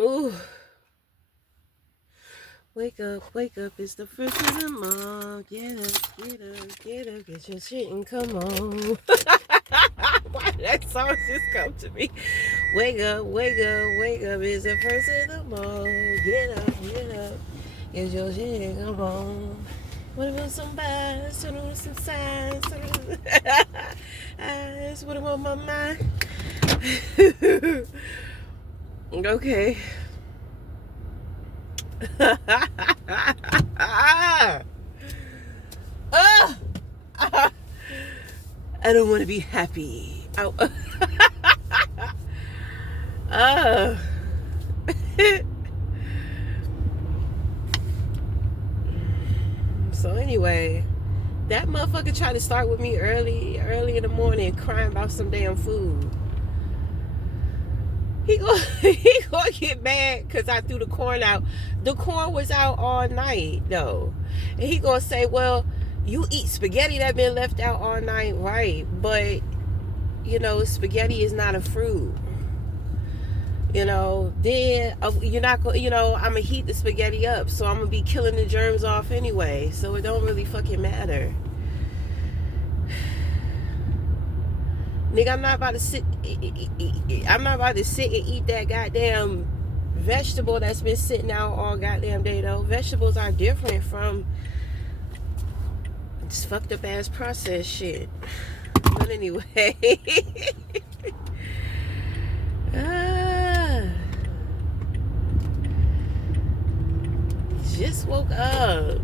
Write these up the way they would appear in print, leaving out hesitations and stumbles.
Ooh. Wake up, it's the first of the month. Get your shit and come on. Why did that song just come to me? Wake up, it's the first of the month. Get up, get your shit and come on. What about some vibes? What about some signs? Eyes, what about my mind? Okay. Ah! I don't want to be happy. Oh. uh. So anyway, that motherfucker tried to start with me early in the morning, crying about some damn food. He gonna get mad because I threw the corn out. The corn was out all night though, and he gonna say, "Well, you eat spaghetti that been left out all night, right? But you know, spaghetti is not a fruit. You know, then you're not gonna, you know, I'm gonna heat the spaghetti up, so I'm gonna be killing the germs off anyway. So it don't really fucking matter." Nigga, I'm not about to sit. I'm not about to sit and eat that goddamn vegetable that's been sitting out all goddamn day though. Vegetables are different from this fucked up ass processed shit. But anyway, just woke up.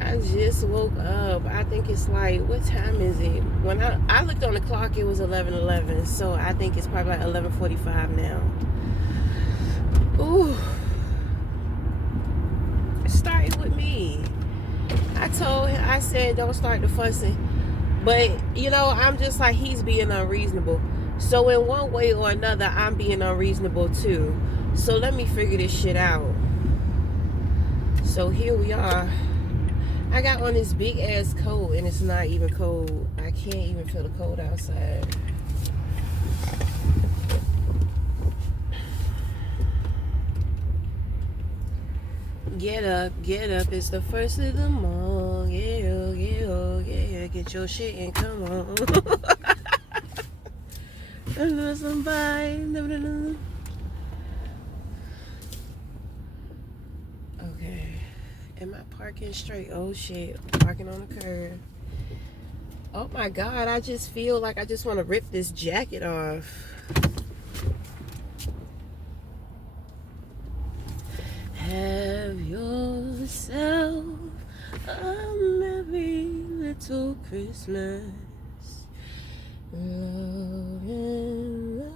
I just woke up. I think it's like, what time is it? When I looked on the clock, it was 11:11. So I think it's probably like 11:45 now. Ooh. Started with me. I said, don't start the fussing. But, you know, I'm just like, he's being unreasonable. So in one way or another, I'm being unreasonable too. So let me figure this shit out. So here we are. I got on this big ass coat and it's not even cold. I can't even feel the cold outside. Get up, it's the first of the month. Yeah, get your shit and come on. Okay. Am I parking straight? Oh shit. Parking on the curb. Oh my god, I just feel like I just want to rip this jacket off. Have yourself a merry little Christmas. Love and love,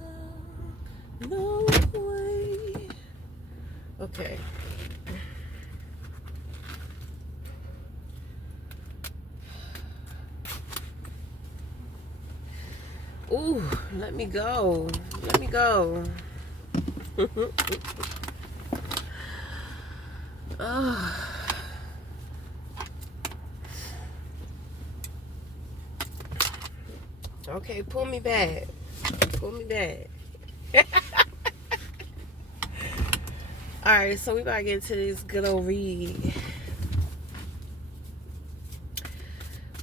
no way. Okay. Ooh, let me go. Let me go. Oh. Okay, pull me back. Pull me back. Alright, so we about to get into this good old read.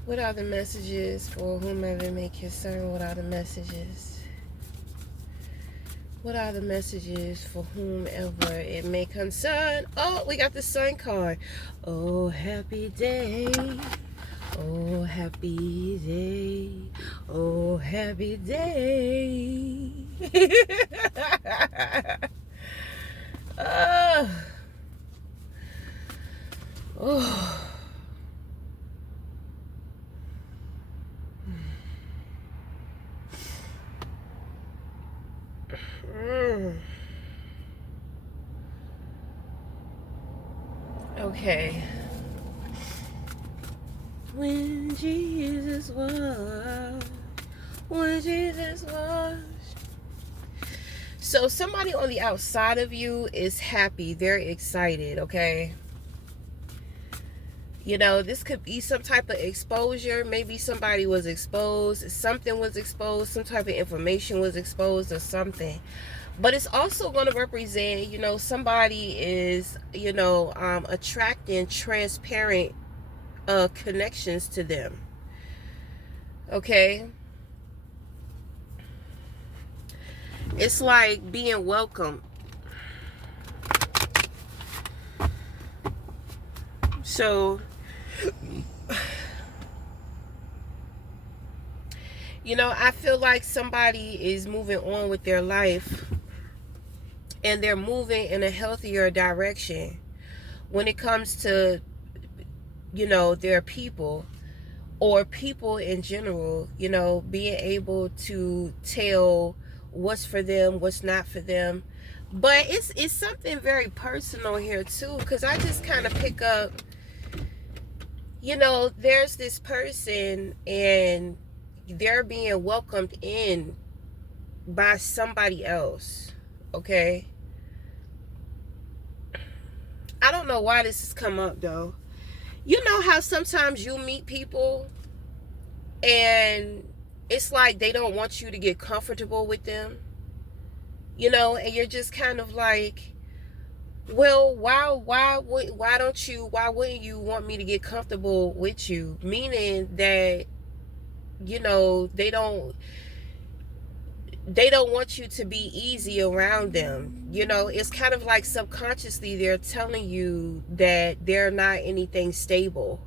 What are the messages for whomever may concern? What are the messages? What are the messages for whomever it may concern? Oh, we got the sun card. Oh, happy day. Oh, happy day. Oh, happy day. Oh. Okay. When Jesus washed. So somebody on the outside of you is happy. They're excited, okay? You know, this could be some type of exposure. Maybe somebody was exposed. Something was exposed. Some type of information was exposed or something. But it's also going to represent, somebody is, attracting transparent connections to them. Okay? It's like being welcome. So, I feel like somebody is moving on with their life, and they're moving in a healthier direction when it comes to, their people, or people in general, being able to tell what's for them, what's not for them. But it's something very personal here too, because I just kind of pick up, there's this person and they're being welcomed in by somebody else. Okay? I don't know why this has come up though. You know how sometimes you meet people and it's like they don't want you to get comfortable with them, and you're just kind of like, well, why wouldn't you want me to get comfortable with you? Meaning that, they don't want you to be easy around them. It's kind of like subconsciously they're telling you that they're not anything stable.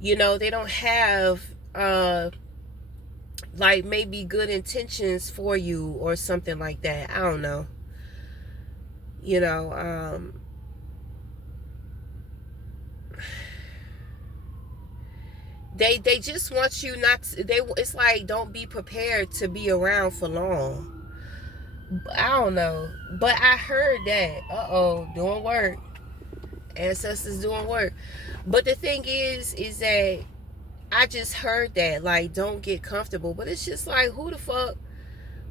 They don't have like maybe good intentions for you or something like that. I don't know. They just want you not to, it's like, don't be prepared to be around for long. I don't know, but I heard that. Doing work. Ancestors doing work. But the thing is that I just heard that, like, don't get comfortable. But it's just like, who the fuck?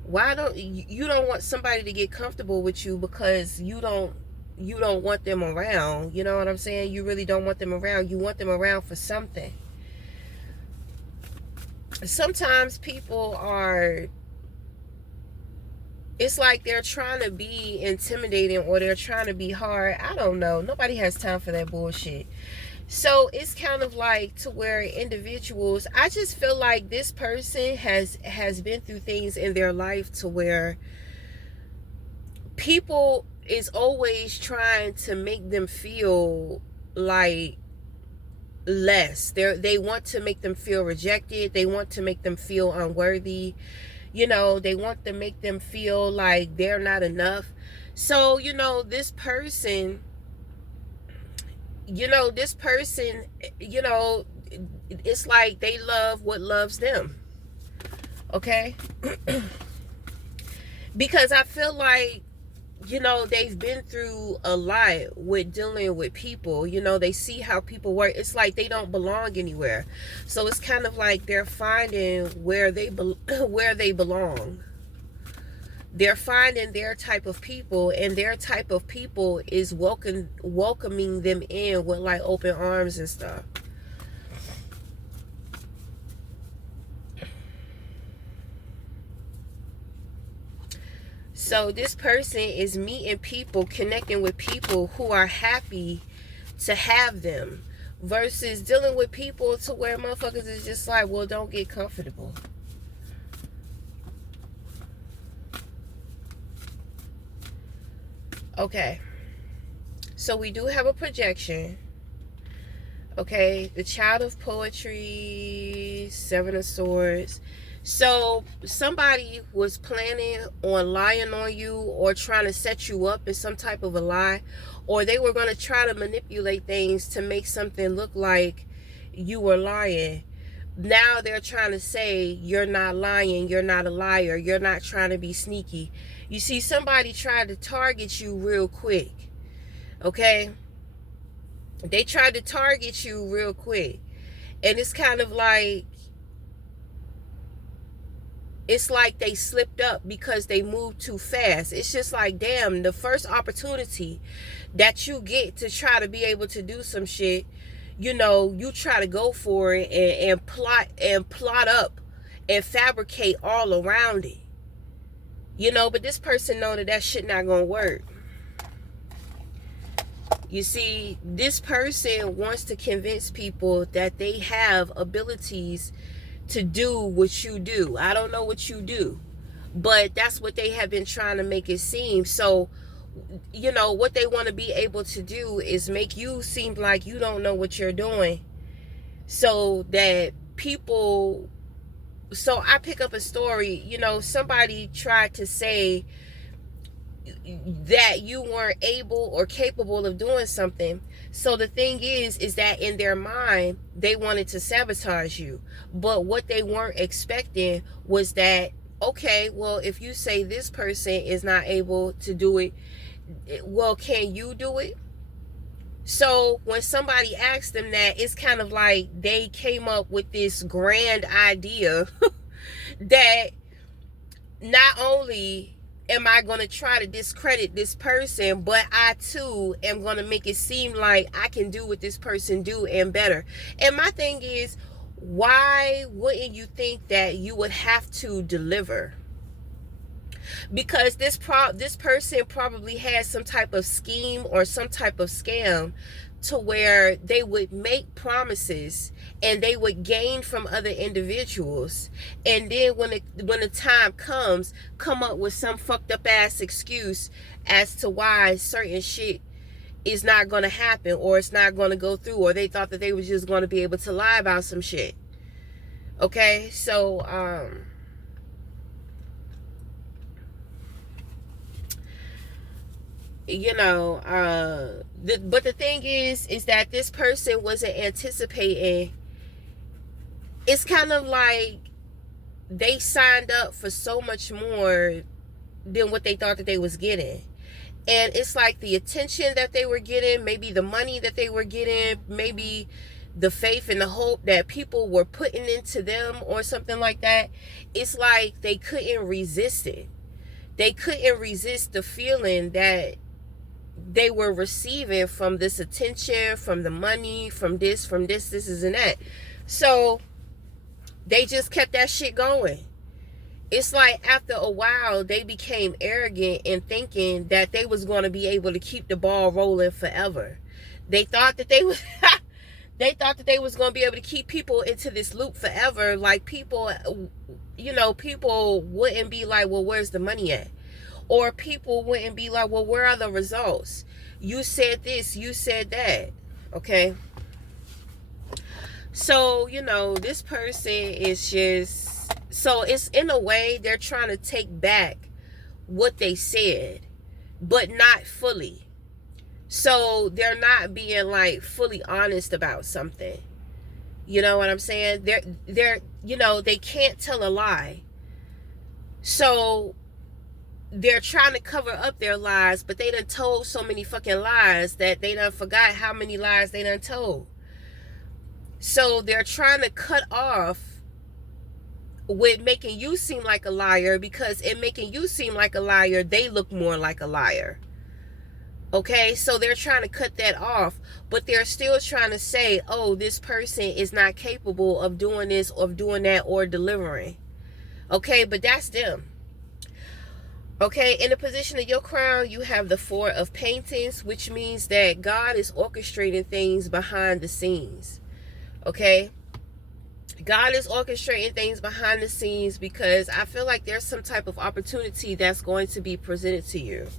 Why don't you don't want somebody to get comfortable with you because you don't want them around? You know what I'm saying? You really don't want them around. You want them around for something. Sometimes people are, it's like they're trying to be intimidating or they're trying to be hard. I don't know. Nobody has time for that bullshit. So it's kind of like to where individuals, I just feel like this person has been through things in their life to where people is always trying to make them feel like less. They want to make them feel rejected. They want to make them feel unworthy. They want to make them feel like they're not enough. So, this person, it's like they love what loves them. Okay? Because I feel like, they've been through a lot with dealing with people. They see how people work. It's like they don't belong anywhere. So it's kind of like they're finding where they belong. They're finding their type of people, and their type of people is welcoming them in with like open arms and stuff. So this person is meeting people, connecting with people who are happy to have them, versus dealing with people to where motherfuckers is just like, well, don't get comfortable. Okay. So we do have a projection. Okay. The Child of Poetry, Seven of Swords. So somebody was planning on lying on you or trying to set you up in some type of a lie, or they were going to try to manipulate things to make something look like you were lying. Now they're trying to say you're not lying, you're not a liar, you're not trying to be sneaky. You see, somebody tried to target you real quick. Okay? They tried to target you real quick. And it's kind of like, it's like they slipped up because they moved too fast. It's just like, damn, the first opportunity that you get to try to be able to do some shit, you try to go for it and plot up and fabricate all around it. But this person know that shit not gonna work. You see, this person wants to convince people that they have abilities to do what you do. I don't know what you do, but that's what they have been trying to make it seem. So, what they want to be able to do is make you seem like you don't know what you're doing, so that people... So I pick up a story, somebody tried to say that you weren't able or capable of doing something. So the thing is that in their mind, they wanted to sabotage you. But what they weren't expecting was that, okay, well, if you say this person is not able to do it, well, can you do it? So when somebody asks them that, it's kind of like they came up with this grand idea that not only am I going to try to discredit this person, but I too am going to make it seem like I can do what this person do and better. And my thing is, why wouldn't you think that you would have to deliver? Because this person probably has some type of scheme or some type of scam to where they would make promises and they would gain from other individuals, and then when the time comes, come up with some fucked up ass excuse as to why certain shit is not going to happen, or it's not going to go through, or they thought that they was just going to be able to lie about some shit. Okay, so but the thing is that this person wasn't anticipating. It's kind of like they signed up for so much more than what they thought that they was getting. And it's like the attention that they were getting, maybe the money that they were getting, maybe the faith and the hope that people were putting into them or something like that. It's like they couldn't resist it. They couldn't resist the feeling that they were receiving from this attention, from the money, from this, and that. So they just kept that shit going. It's like after a while, they became arrogant in thinking that they was going to be able to keep the ball rolling forever. They thought that they was going to be able to keep people into this loop forever. Like people wouldn't be like, well, where's the money at? Or people wouldn't be like, well, where are the results? You said this, you said that. Okay. So, this person is just... So it's in a way they're trying to take back what they said, but not fully. So they're not being like fully honest about something. You know what I'm saying? They're they can't tell a lie. So they're trying to cover up their lies, but they done told so many fucking lies that they done forgot how many lies they done told. So they're trying to cut off with making you seem like a liar, because in making you seem like a liar, they look more like a liar. Okay, so they're trying to cut that off, but they're still trying to say, oh, this person is not capable of doing this or doing that or delivering. Okay, but that's them. Okay, in the position of your crown, you have the Four of Paintings, which means that God is orchestrating things behind the scenes. Okay, God is orchestrating things behind the scenes because I feel like there's some type of opportunity that's going to be presented to you.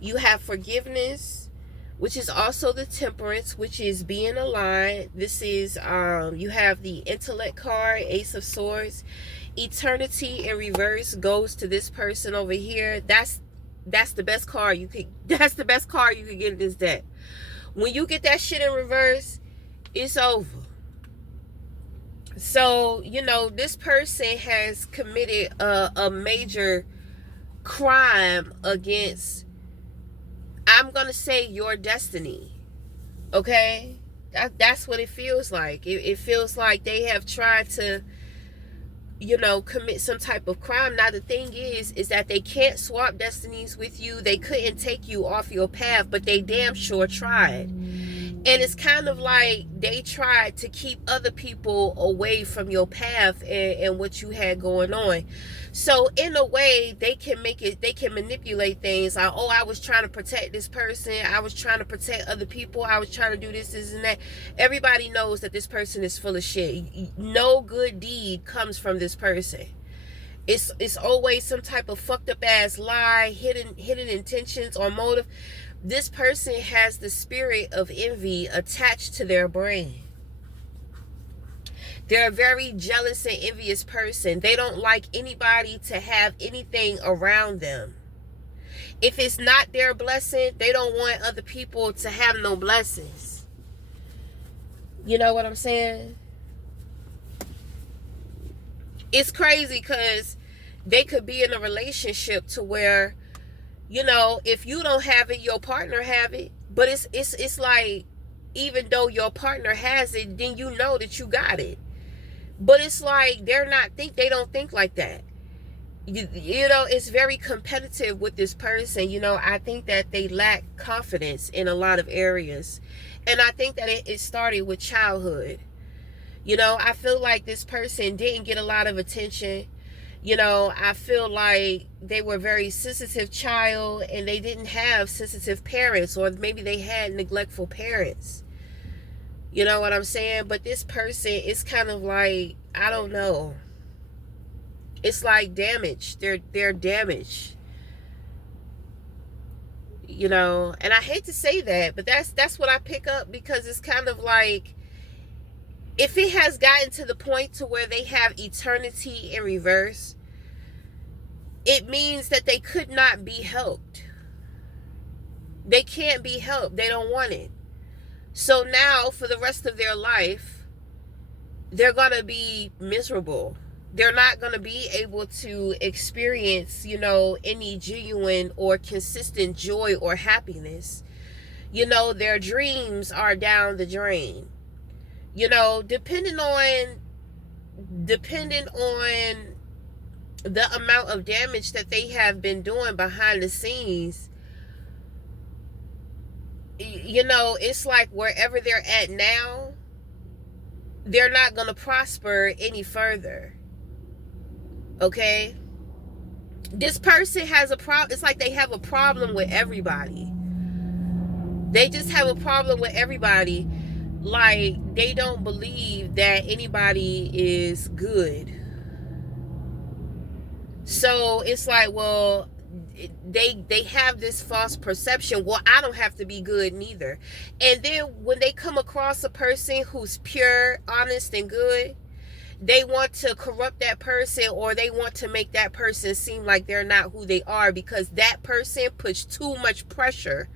You have forgiveness, which is also the Temperance, which is being aligned. This is, you have the Intellect card, Ace of Swords. Eternity in reverse goes to this person over here. That's the best card you could. That's the best card you could get in this deck. When you get that shit in reverse, it's over. So this person has committed a major crime against, I'm gonna say, your destiny. Okay, that's what it feels like. It feels like they have tried to commit some type of crime. Now the thing is that they can't swap destinies with you. They couldn't take you off your path, but they damn sure tried. And it's kind of like they tried to keep other people away from your path and what you had going on. So in a way, they can manipulate things like, oh, I was trying to protect this person, I was trying to protect other people, I was trying to do this and that. Everybody knows that this person is full of shit. No good deed comes from this person. It's always some type of fucked up ass lie, hidden intentions or motive. This person has the spirit of envy attached to their brain. They're a very jealous and envious person. They don't like anybody to have anything around them. If it's not their blessing, they don't want other people to have no blessings. You know what I'm saying? It's crazy because they could be in a relationship to where, you know, if you don't have it, your partner have it. But it's like, even though your partner has it, then you know that you got it. But it's like they don't think like that. You know, it's very competitive with this person. You know, I think that they lack confidence in a lot of areas. And I think that it started with childhood. You know, I feel like this person didn't get a lot of attention. You know, I feel like they were a very sensitive child and they didn't have sensitive parents, or maybe they had neglectful parents. You know what I'm saying? But this person is kind of like, I don't know. It's like damaged. They're damaged. You know, and I hate to say that, but that's what I pick up, because it's kind of like, if it has gotten to the point to where they have eternity in reverse, it means that they could not be helped. They can't be helped. They don't want it. So now, for the rest of their life, they're going to be miserable. They're not going to be able to experience, you know, any genuine or consistent joy or happiness. You know, their dreams are down the drain. You know, depending on the amount of damage that they have been doing behind the scenes, you know, it's like wherever they're at now, they're not going to prosper any further. Okay? This person has a problem. It's like they have a problem with everybody. They just have a problem with everybody. Like, they don't believe that anybody is good. So it's like, well, they have this false perception, well, I don't have to be good neither. And then when they come across a person who's pure, honest, and good, they want to corrupt that person, or they want to make that person seem like they're not who they are, because that person puts too much pressure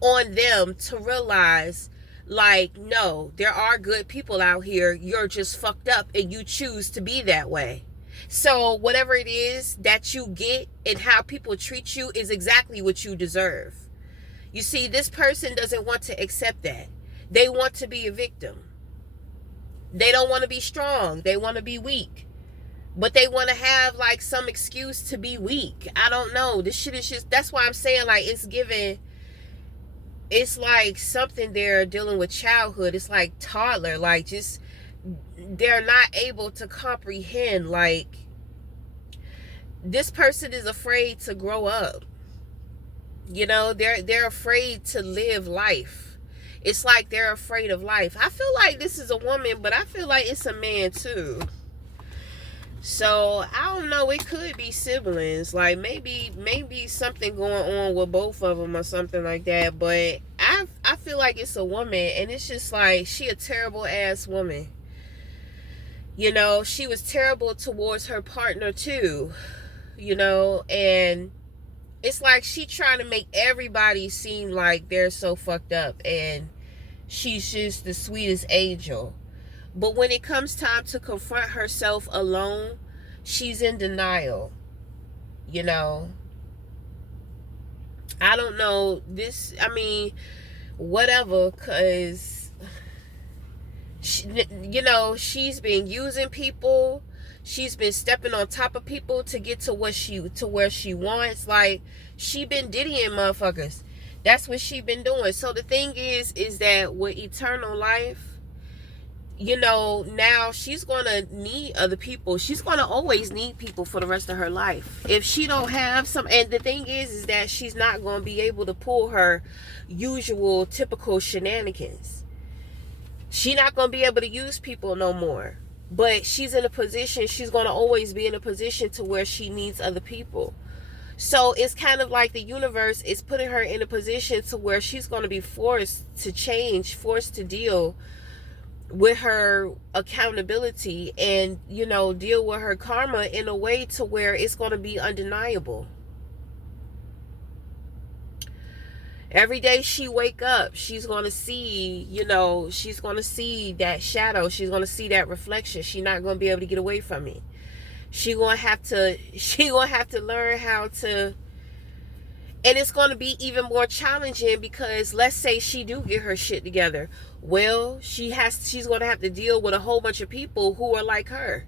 on them to realize, like, no, there are good people out here. You're just fucked up and you choose to be that way. So whatever it is that you get and how people treat you is exactly what you deserve. You see, this person doesn't want to accept that. They want to be a victim. They don't want to be strong. They want to be weak. But they want to have like some excuse to be weak. I don't know. This shit is just, that's why I'm saying, like, it's like something they're dealing with childhood. It's like toddler, like, just, they're not able to comprehend, like, this person is afraid to grow up. You know, they're afraid to live life. It's like they're afraid of life. I feel like this is a woman, but I feel like it's a man too. So I don't know, it could be siblings. Like, maybe something going on with both of them or something like that. But I feel like it's a woman, and it's just like, she a terrible ass woman. You know, she was terrible towards her partner too. You know, and it's like she trying to make everybody seem like they're so fucked up, and she's just the sweetest angel. But when it comes time to confront herself alone, she's in denial. You know, I don't know this, I mean, whatever, because you know, she's been using people. She's been stepping on top of people to get to where she wants. Like, she been diddying motherfuckers. That's what she been doing. So the thing is that with eternal life, you know, now she's gonna need other people. She's gonna always need people for the rest of her life. If she don't have some, and the thing is that she's not gonna be able to pull her usual typical shenanigans. She's not gonna be able to use people no more. But she's in a position, she's gonna always be in a position to where she needs other people. So it's kind of like the universe is putting her in a position to where she's going to be forced to change, forced to deal with her accountability and, you know, deal with her karma in a way to where it's going to be undeniable. Every day she wake up, she's going to see, you know, she's going to see that shadow. She's going to see that reflection. She's not going to be able to get away from it. She gonna have to learn how to, and it's gonna be even more challenging because let's say she do get her shit together. Well, she's gonna have to deal with a whole bunch of people who are like her.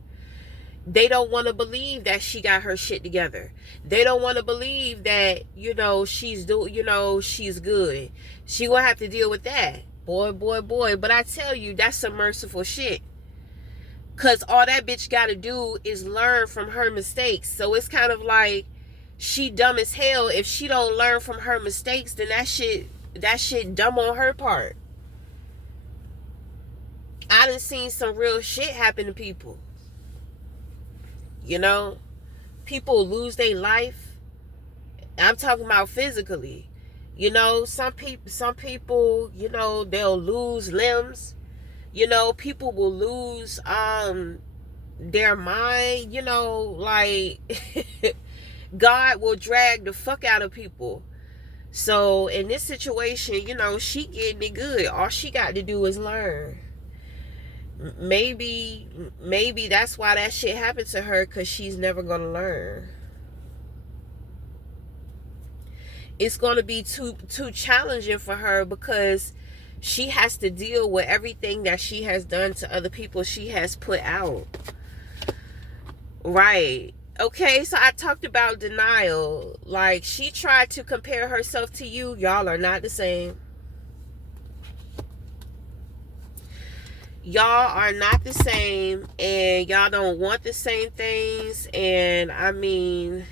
They don't want to believe that she got her shit together. They don't want to believe that, you know, she's good. She gonna have to deal with that. Boy. But I tell you, that's some merciful shit. Because all that bitch got to do is learn from her mistakes. So it's kind of like she dumb as hell. If she don't learn from her mistakes, then that shit dumb on her part. I done seen some real shit happen to people. You know? People lose their life. I'm talking about physically. You know, some people, you know, they'll lose limbs. You know, people will lose their mind, you know, like God will drag the fuck out of people. So in this situation, you know, she getting it good. All she got to do is learn. Maybe that's why that shit happened to her, because she's never gonna learn. It's gonna be too challenging for her because she has to deal with everything that she has done to other people she has put out. Right. Okay, so I talked about denial. Like, she tried to compare herself to you. Y'all are not the same. Y'all are not the same, and y'all don't want the same things. And I mean,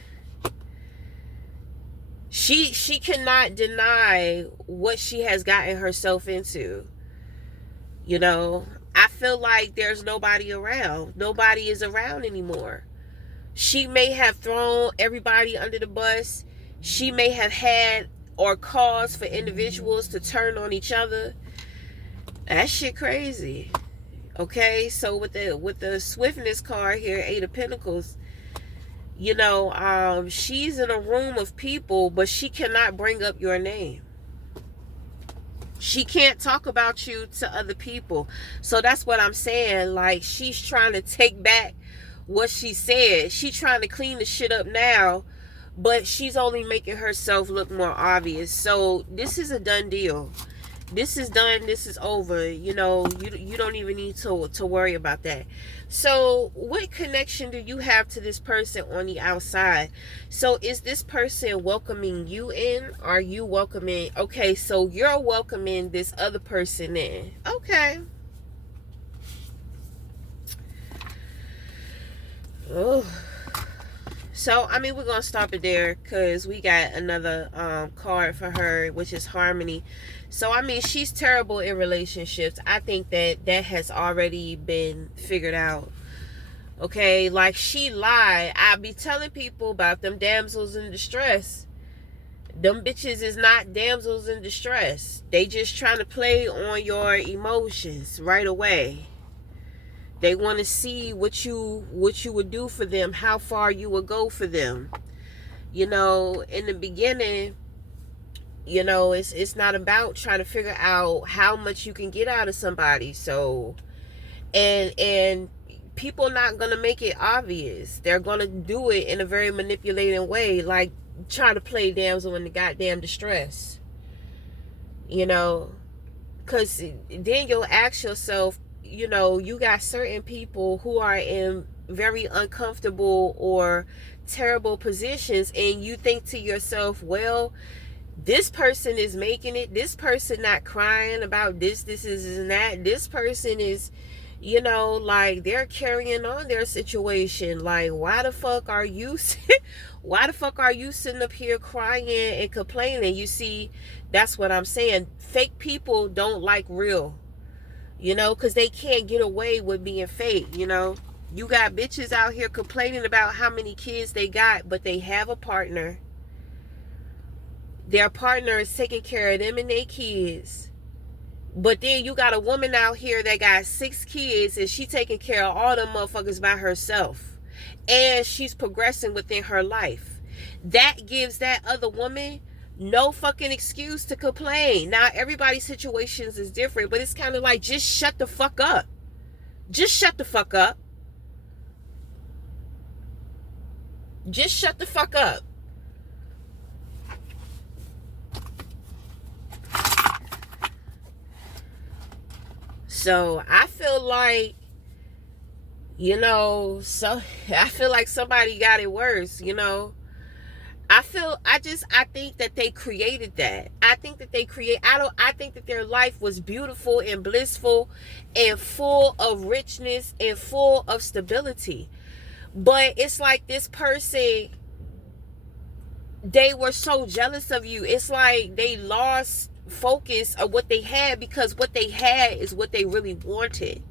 she cannot deny what she has gotten herself into. You know, I feel like there's nobody around. Nobody is around anymore. She may have thrown everybody under the bus. She may have had or caused for individuals to turn on each other. That shit crazy. Okay, so with the swiftness card here, Eight of Pentacles, you know, she's in a room of people, but she cannot bring up your name. She can't talk about you to other people. So that's what I'm saying. Like, she's trying to take back what she said. She's trying to clean the shit up now, but she's only making herself look more obvious. So this is a done deal. This is done. This is over. You know, you don't even need to worry about that. So what connection do you have to this person on the outside? So is this person welcoming you in? Are you welcoming? Okay, so you're welcoming this other person in. Okay. Oh. So, I mean, we're going to stop it there because we got another card for her, which is Harmony. So, I mean, she's terrible in relationships. I think that has already been figured out. Okay, like, she lied. I be telling people about them damsels in distress. Them bitches is not damsels in distress. They just trying to play on your emotions right away. They want to see what you would do for them, how far you would go for them. You know, in the beginning, you know, it's not about trying to figure out how much you can get out of somebody. So, and people not going to make it obvious. They're going to do it in a very manipulating way, like trying to play damsel in the goddamn distress. You know, because then you'll ask yourself, you know, you got certain people who are in very uncomfortable or terrible positions, and you think to yourself, well, This person is making it. This person not crying about this is and that. This person is, like, they're carrying on their situation. Like, why the fuck are you why the fuck are you sitting up here crying and complaining? You see, that's what I'm saying. Fake people don't like real, because they can't get away with being fake. You got bitches out here complaining about how many kids they got, but they have a partner. Their partner is taking care of them and their kids. But then you got a woman out here that got 6 kids and she taking care of all them motherfuckers by herself. And she's progressing within her life. That gives that other woman no fucking excuse to complain. Now, everybody's situations is different, but it's kind of like, just shut the fuck up. Just shut the fuck up. Just shut the fuck up. So I feel like, I feel like somebody got it worse, I think that they created that. I think that I think that their life was beautiful and blissful and full of richness and full of stability. But it's like this person, they were so jealous of you. It's like they lost focus of what they had, because what they had is what they really wanted.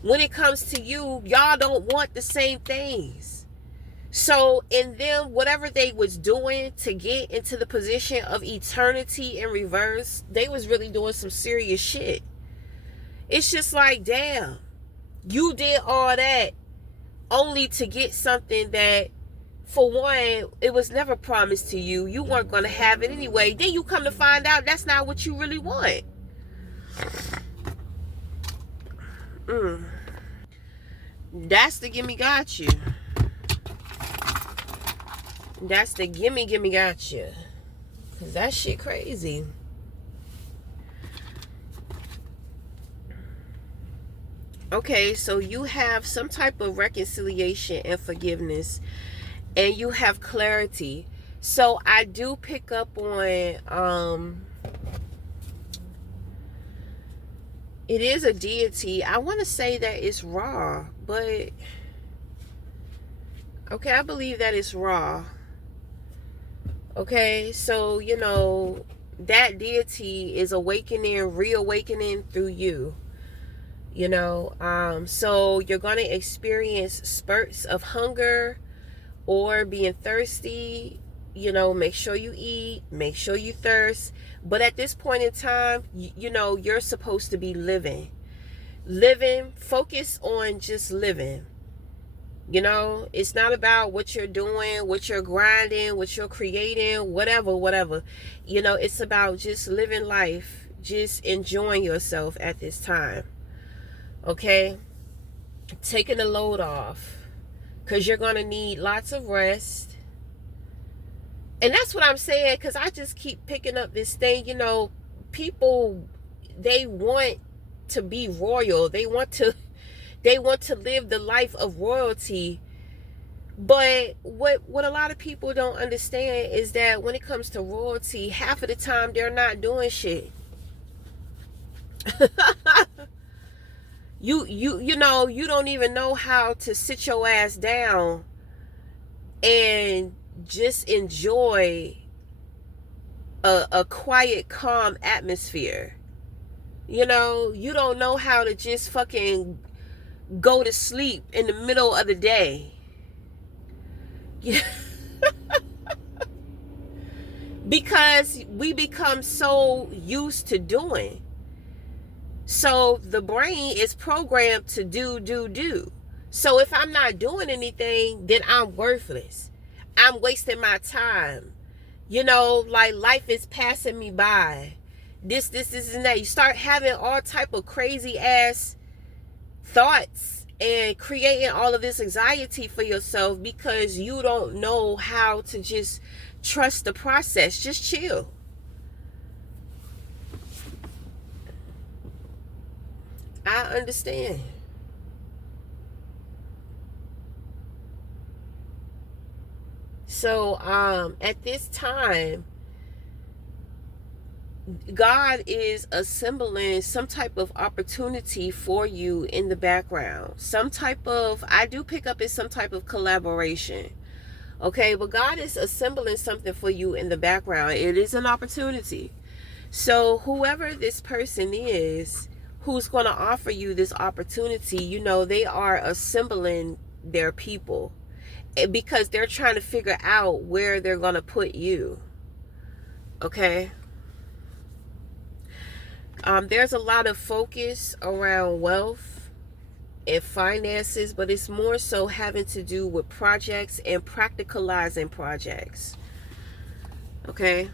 When it comes to you, y'all don't want the same things. So in them, whatever they was doing to get into the position of eternity in reverse, they was really doing some serious shit. It's just like, damn, you did all that only to get something that, for one, it was never promised to you. You weren't going to have it anyway. Then you come to find out that's not what you really want. That's the gimme got you. That's the gimme got you. Because that shit crazy. Okay, so you have some type of reconciliation and forgiveness, and you have clarity. So I do pick up on it is a deity. I want to say that it's Ra, but okay, I believe that it's Ra. Okay, so that deity is awakening, reawakening through you. So you're going to experience spurts of hunger or being thirsty. Make sure you eat, make sure you thirst. But at this point in time, you're supposed to be living. Focus on just living. It's not about what you're doing, what you're grinding, what you're creating, whatever. It's about just living life, just enjoying yourself at this time. Okay? Taking the load off, because you're going to need lots of rest. And that's what I'm saying, because I just keep picking up this thing. People, they want to be royal. They want to live the life of royalty. But what a lot of people don't understand is that when it comes to royalty, half of the time they're not doing shit. You don't even know how to sit your ass down and just enjoy a quiet, calm atmosphere. You don't know how to just fucking go to sleep in the middle of the day. Yeah. Because we become so used to doing. So the brain is programmed to do. So if I'm not doing anything, then I'm worthless. I'm wasting my time. Like life is passing me by. This and that. You start having all type of crazy ass thoughts and creating all of this anxiety for yourself because you don't know how to just trust the process. Just chill. I understand. So at this time, God is assembling some type of opportunity for you in the background. Some type of, I do pick up as some type of collaboration. Okay, but God is assembling something for you in the background. It is an opportunity. So whoever this person is who's going to offer you this opportunity, you know, they are assembling their people because they're trying to figure out where they're going to put you. Okay? There's a lot of focus around wealth and finances, but it's more so having to do with projects and practicalizing projects. Okay?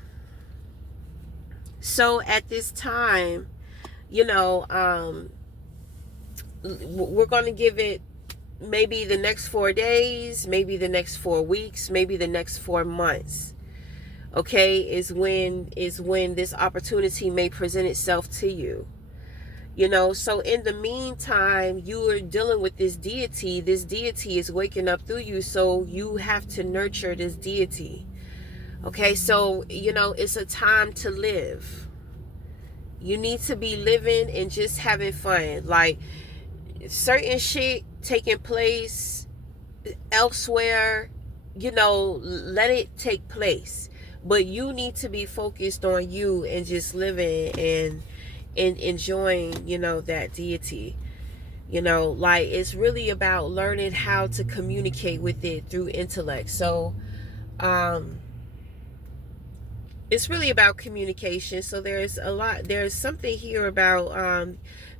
So at this time, you know, we're going to give it maybe the next 4 days, maybe the next 4 weeks, maybe the next 4 months. Okay, is when this opportunity may present itself to you. You know, so in the meantime, you are dealing with this deity. This deity is waking up through you, so you have to nurture this deity. Okay, so, you know, it's a time to live. You need to be living and just having fun. Like, certain shit taking place elsewhere, you know, let it take place. But you need to be focused on you and just living and enjoying, you know, that deity. You know, like, it's really about learning how to communicate with it through intellect. So, it's really about communication. So there's something here about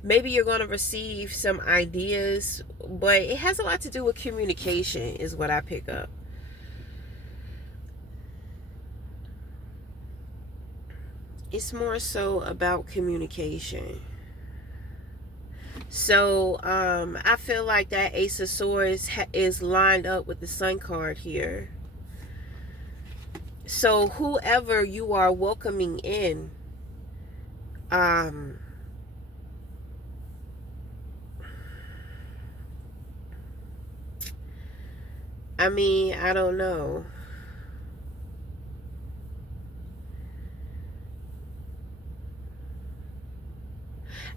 maybe you're going to receive some ideas, but it has a lot to do with communication is what I pick up. It's more so about communication. So I feel like that Ace of Swords is lined up with the Sun card here. So whoever you are welcoming in, I mean, I don't know.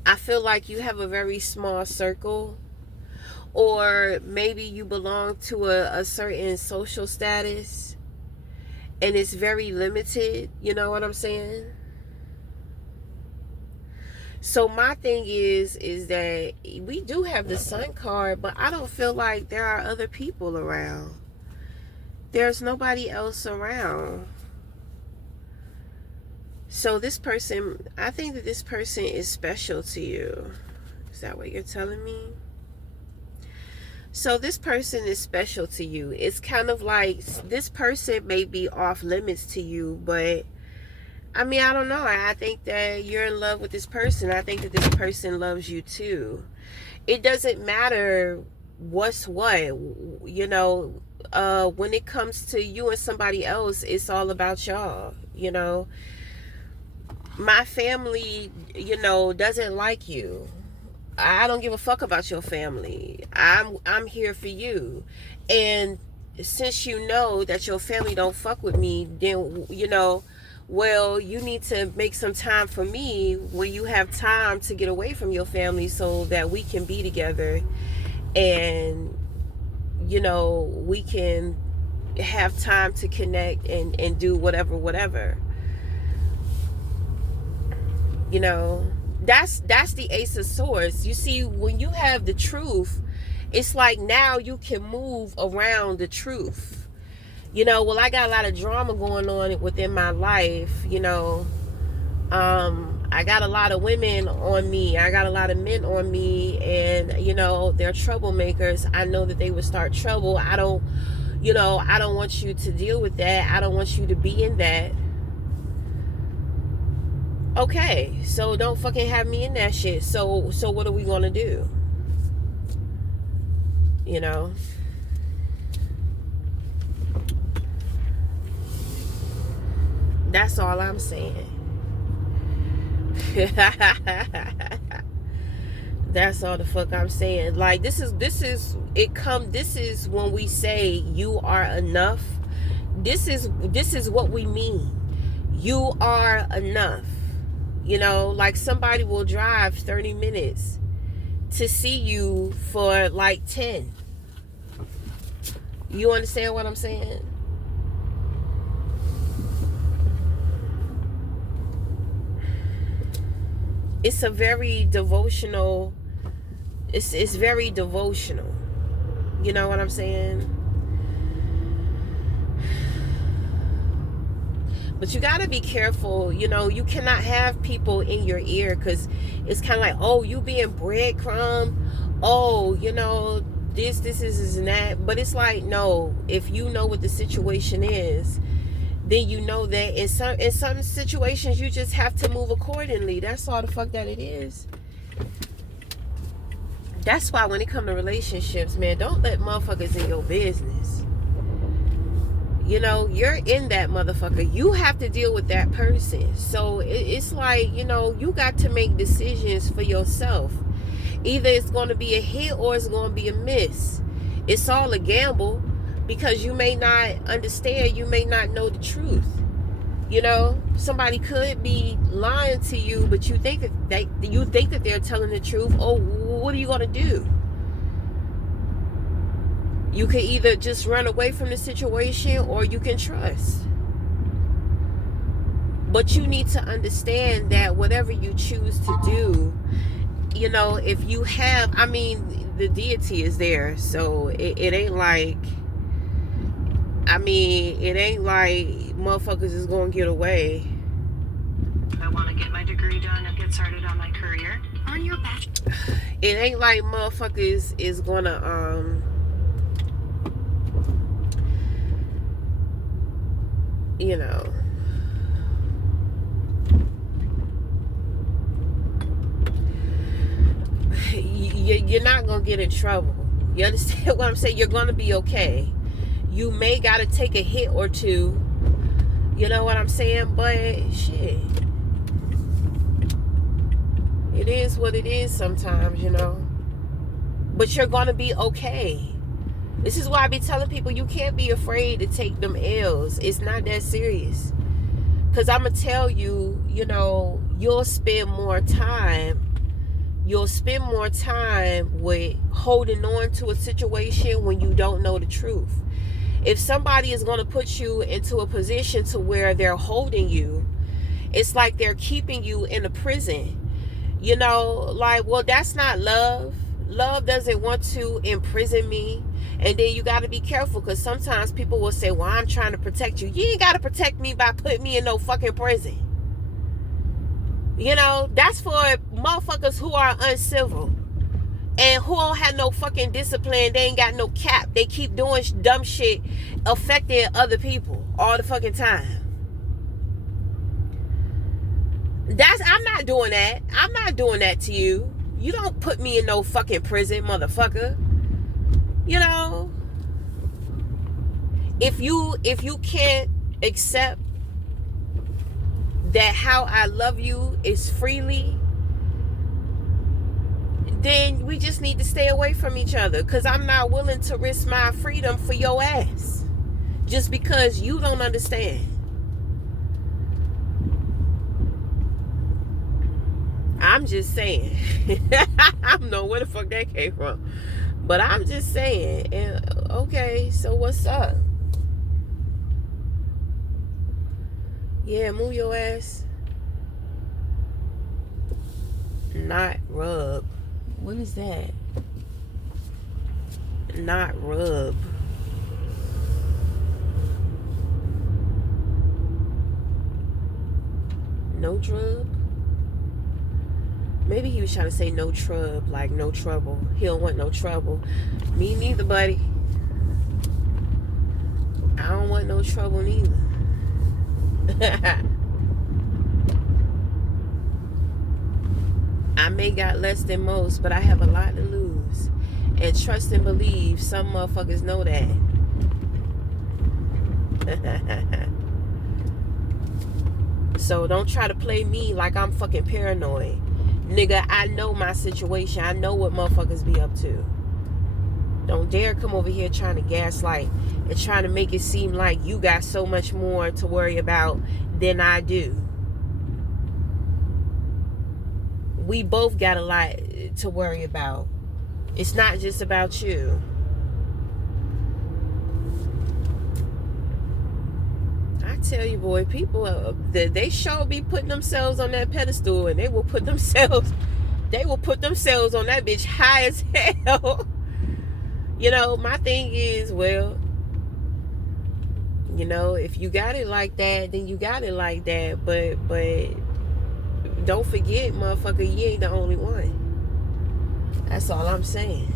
I feel like you have a very small circle, or maybe you belong to a certain social status and it's very limited. You know what I'm saying? So my thing is that we do have the Sun card, but I don't feel like there are other people around. There's nobody else around. So this person, I think that this person is special to you. Is that what you're telling me? So this person is special to you. It's kind of like this person may be off limits to you, but I mean, I don't know. I think that you're in love with this person. I think that this person loves you too. It doesn't matter what's what, you know, when it comes to you and somebody else, it's all about y'all, you know. My family, you know, doesn't like you. I don't give a fuck about your family. I'm here for you. And since you know that your family don't fuck with me, then, you know, well, you need to make some time for me when you have time to get away from your family so that we can be together and, you know, we can have time to connect and do whatever. You know, that's the Ace of Swords. You see, when you have the truth, it's like now you can move around the truth. You know, well, I got a lot of drama going on within my life, you know. I got a lot of women on me. I got a lot of men on me, and, you know, they're troublemakers. I know that they would start trouble. I don't want you to deal with that. I don't want you to be in that. Okay, so don't fucking have me in that shit. So what are we gonna do? You know? That's all I'm saying. That's all the fuck I'm saying. Like, this is when we say you are enough. This is what we mean. You are enough. You know, like somebody will drive 30 minutes to see you for like 10. You understand what I'm saying? It's a very devotional, it's very devotional. You know what I'm saying? But you got to be careful. You know, you cannot have people in your ear, because it's kind of like, oh, you being breadcrumb. Oh, you know, this is and that. But it's like, no, if you know what the situation is, then you know that in some situations you just have to move accordingly. That's all the fuck that it is. That's why when it comes to relationships, man, don't let motherfuckers in your business. You know, you're in that motherfucker. You have to deal with that person. So it's like, you know, you got to make decisions for yourself. Either it's going to be a hit or it's going to be a miss. It's all a gamble, because you may not understand. You may not know the truth. You know, somebody could be lying to you, but you think that they're telling the truth. Oh, what are you going to do? You can either just run away from the situation, or you can trust. But you need to understand that whatever you choose to do, you know, if you have, I mean, the deity is there. So it ain't like, I mean, it ain't like motherfuckers is going to get away. I want to get my degree done and get started on my career. Earn your bachelor. It ain't like motherfuckers is going to, you know, you're not going to get in trouble. You understand what I'm saying? You're going to be okay. You may got to take a hit or two. You know what I'm saying? But shit, it is what it is sometimes, you know. But you're going to be okay. This is why I be telling people, you can't be afraid to take them L's. It's not that serious. Because I'm going to tell you, you know, you'll spend more time with holding on to a situation when you don't know the truth. If somebody is going to put you into a position to where they're holding you, it's like they're keeping you in a prison. You know, like, well, that's not love. Love doesn't want to imprison me. And then you got to be careful, because sometimes people will say, well, I'm trying to protect you. You ain't got to protect me by putting me in no fucking prison. You know, that's for motherfuckers who are uncivil and who don't have no fucking discipline. They ain't got no cap. They keep doing dumb shit affecting other people all the fucking time. I'm not doing that. I'm not doing that to you. You don't put me in no fucking prison, motherfucker. You know, if you can't accept that how I love you is freely, then we just need to stay away from each other, because I'm not willing to risk my freedom for your ass just because you don't understand. I'm just saying. I don't know where the fuck that came from, but I'm just saying. And okay, so what's up? Yeah, move your ass. Not rub. What is that? Not rub. No drub? Maybe he was trying to say no trub, like no trouble. He don't want no trouble. Me neither, buddy. I don't want no trouble neither. I may got less than most, but I have a lot to lose. And trust and believe, some motherfuckers know that. So don't try to play me like I'm fucking paranoid. Nigga, I know my situation. I know what motherfuckers be up to. Don't dare come over here trying to gaslight and trying to make it seem like you got so much more to worry about than I do. we both got a lot to worry about. It's not just about you. I tell you, boy, people, they sure be putting themselves on that pedestal, and they will put themselves on that bitch high as hell. You know, my thing is, well, you know, if you got it like that, then you got it like that. But don't forget, motherfucker, you ain't the only one. That's all I'm saying.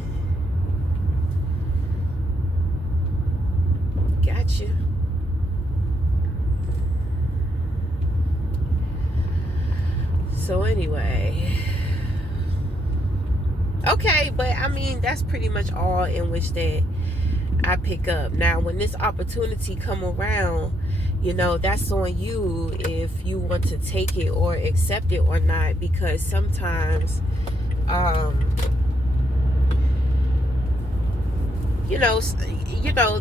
Gotcha. So anyway, okay, but I mean, that's pretty much all in which that I pick up. Now, when this opportunity come around, you know, that's on you if you want to take it or accept it or not, because sometimes, you know,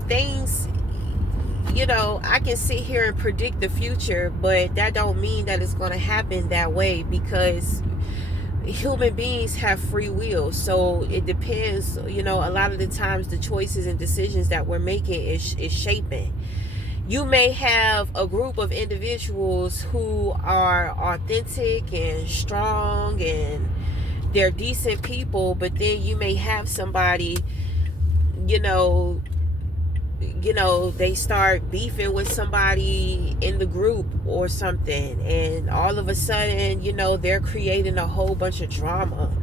things, you know, I can sit here and predict the future, but that don't mean that it's going to happen that way, because human beings have free will. So it depends, you know, a lot of the times the choices and decisions that we're making is shaping. You may have a group of individuals who are authentic and strong and they're decent people, but then you may have somebody, you know, they start beefing with somebody in the group or something, and all of a sudden, you know, they're creating a whole bunch of drama,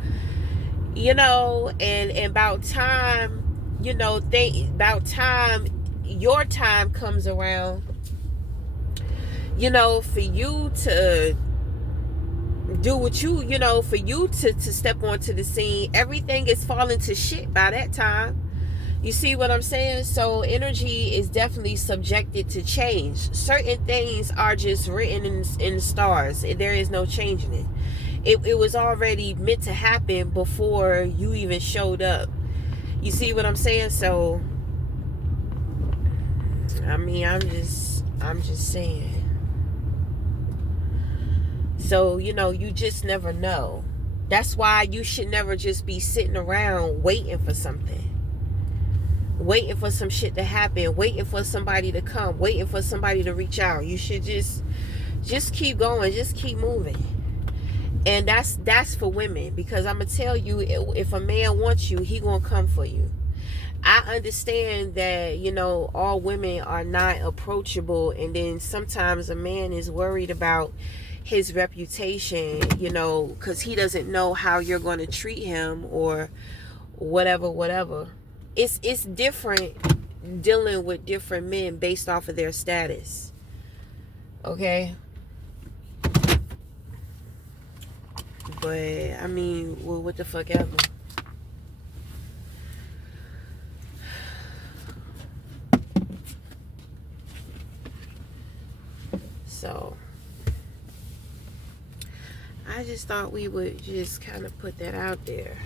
you know, and about time, you know, about time your time comes around, you know, for you to do what you know, for you to step onto the scene, everything is falling to shit by that time. You see what I'm saying? So energy is definitely subjected to change. Certain things are just written in the stars. There is no changing it. It was already meant to happen before you even showed up. You see what I'm saying? So, I mean, I'm just saying. So, you know, you just never know. That's why you should never just be sitting around waiting for something. Waiting for some shit to happen, waiting for somebody to come, waiting for somebody to reach out. You should just keep going, just keep moving. And that's for women, because I'm gonna tell you, if a man wants you, he gonna come for you. I understand that, you know, all women are not approachable, and then sometimes a man is worried about his reputation, you know, because he doesn't know how you're going to treat him or whatever. It's different dealing with different men based off of their status. Okay? But, I mean, well, what the fuck ever. So, I just thought we would just kind of put that out there.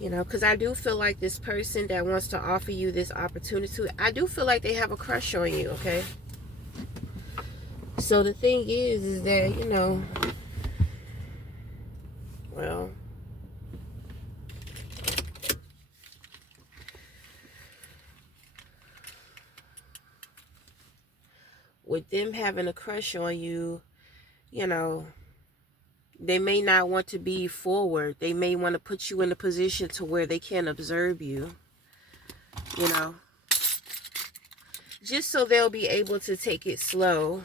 You know, because I do feel like this person that wants to offer you this opportunity, I do feel like they have a crush on you, okay? So the thing is that, you know, well, with them having a crush on you, you know, they may not want to be forward. They may want to put you in a position to where they can observe you, you know, just so they'll be able to take it slow,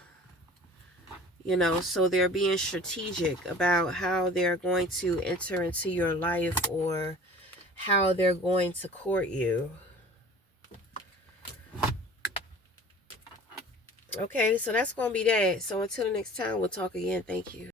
you know, so they're being strategic about how they're going to enter into your life or how they're going to court you. Okay, so that's going to be that. So until the next time, we'll talk again. Thank you.